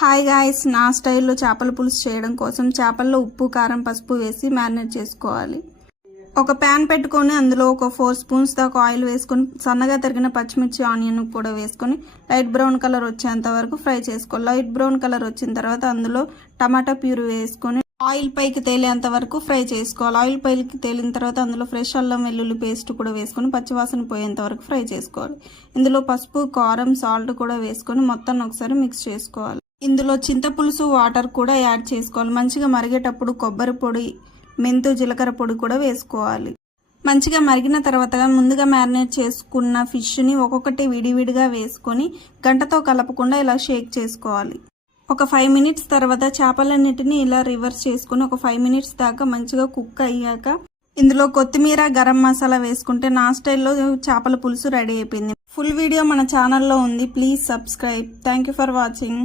Hi guys, నా స్టైల్లో చేపల పులుసు చేయడం కోసం చేపల్లో ఉప్పు కారం పసుపు వేసి మ్యారినేట్ చేసుకోవాలి. ఒక ప్యాన్ పెట్టుకొని అందులో ఒక 4 స్పూన్స్ దాకా ఆయిల్ వేసుకొని సన్నగా తరిగిన పచ్చిమిర్చి ఆనియన్ కూడా వేసుకొని లైట్ బ్రౌన్ కలర్ వచ్చేంత వరకు ఫ్రై చేసుకోవాలి. లైట్ బ్రౌన్ కలర్ వచ్చిన తర్వాత అందులో టమాటా ప్యూరీ వేసుకొని ఆయిల్ పైకి తేలేంత వరకు ఫ్రై చేసుకోవాలి. ఆయిల్ పైకి తేలిన తర్వాత అందులో ఫ్రెష్ అల్లం వెల్లుల్లి పేస్ట్ కూడా వేసుకొని పచ్చివాసన పోయేంత వరకు ఫ్రై చేసుకోవాలి. ఇందులో పసుపు కారం సాల్ట్ కూడా వేసుకొని మొత్తాన్ని ఒకసారి మిక్స్ చేసుకోవాలి. ఇందులో చింతపులుసు వాటర్ కూడా యాడ్ చేసుకోవాలి. మంచిగా మరిగేటప్పుడు కొబ్బరి పొడి మెంతు జీలకర్ర పొడి కూడా వేసుకోవాలి. మంచిగా మరిగిన తర్వాత ముందుగా మ్యారినేట్ చేసుకున్న ఫిష్ని ఒక్కొక్కటి విడివిడిగా వేసుకొని గంటతో కలపకుండా ఇలా షేక్ చేసుకోవాలి. ఒక 5 మినిట్స్ తర్వాత చేపలన్నిటిని ఇలా రివర్స్ చేసుకుని ఒక 5 మినిట్స్ దాకా మంచిగా కుక్ అయ్యాక ఇందులో కొత్తిమీర గరం మసాలా వేసుకుంటే నా స్టైల్లో చేపల పులుసు రెడీ అయిపోయింది. ఫుల్ వీడియో మన ఛానల్లో ఉంది. Please subscribe. Thank you for watching.